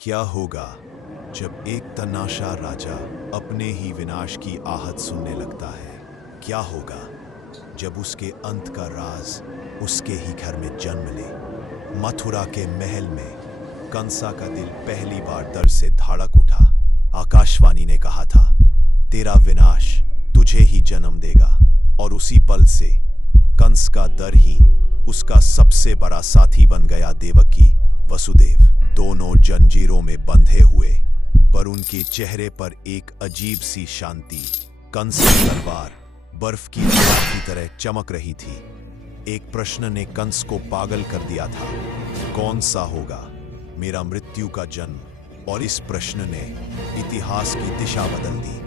क्या होगा जब एक तनाशा राजा अपने ही विनाश की आहट सुनने लगता है? क्या होगा जब उसके अंत का राज उसके ही घर में जन्म ले? मथुरा के महल में कंसा का दिल पहली बार डर से धड़क उठा। आकाशवाणी ने कहा था, तेरा विनाश तुझे ही जन्म देगा। और उसी पल से कंस का डर ही उसका सबसे बड़ा साथी बन गया। देवकी, वसुदेव दोनों जंजीरों में बंधे हुए, पर उनके चेहरे पर एक अजीब सी शांति। कंस की तलवार बर्फ की आग की तरह चमक रही थी। एक प्रश्न ने कंस को पागल कर दिया था, कौन सा होगा मेरा मृत्यु का जन्म? और इस प्रश्न ने इतिहास की दिशा बदल दी।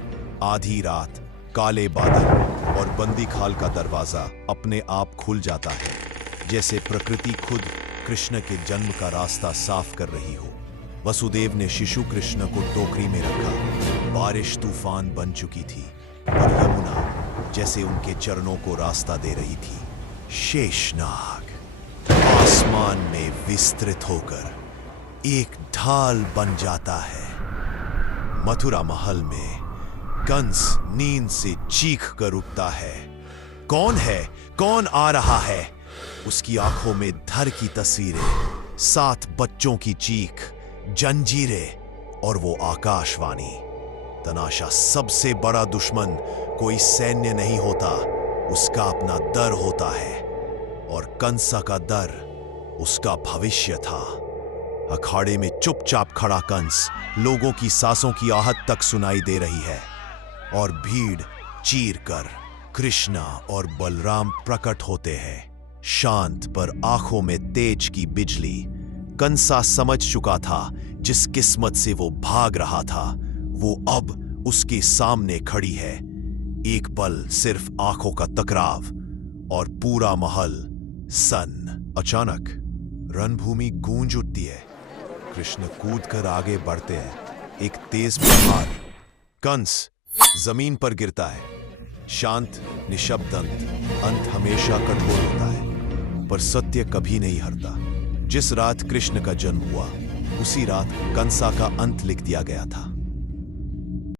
आधी रात काले बादल और बंदीखाल का दरवाजा अपने आप खुल जाता है, जैसे प्रकृति खुद कृष्ण के जन्म का रास्ता साफ कर रही हो। वसुदेव ने शिशु कृष्ण को टोकरी में रखा। बारिश तूफान बन चुकी थी, पर यमुना जैसे उनके चरणों को रास्ता दे रही थी। शेषनाग आसमान में विस्तृत होकर एक ढाल बन जाता है। मथुरा महल में कंस नींद से चीख कर उठता है। कौन है? कौन आ रहा है? उसकी आंखों में धर की तस्वीरें, 7 बच्चों की चीख, जंजीरें और वो आकाशवाणी। तनाशा सबसे बड़ा दुश्मन कोई सैन्य नहीं होता, उसका अपना डर होता है। और कंसा का डर उसका भविष्य था। अखाड़े में चुपचाप खड़ा कंस, लोगों की सांसों की आहट तक सुनाई दे रही है। और भीड़ चीर कर कृष्णा और बलराम प्रकट होते हैं, शांत पर आंखों में तेज की बिजली। कंसा समझ चुका था, जिस किस्मत से वो भाग रहा था, वो अब उसके सामने खड़ी है। एक पल सिर्फ आंखों का टकराव और पूरा महल सन्न। अचानक रणभूमि गूंज उठती है। कृष्ण कूद कर आगे बढ़ते हैं। एक तेज प्रहार, कंस जमीन पर गिरता है। शांत निशब्द अंत हमेशा कठोर होता है, पर सत्य कभी नहीं हारता। जिस रात कृष्ण का जन्म हुआ, उसी रात कंसा का अंत लिख दिया गया था।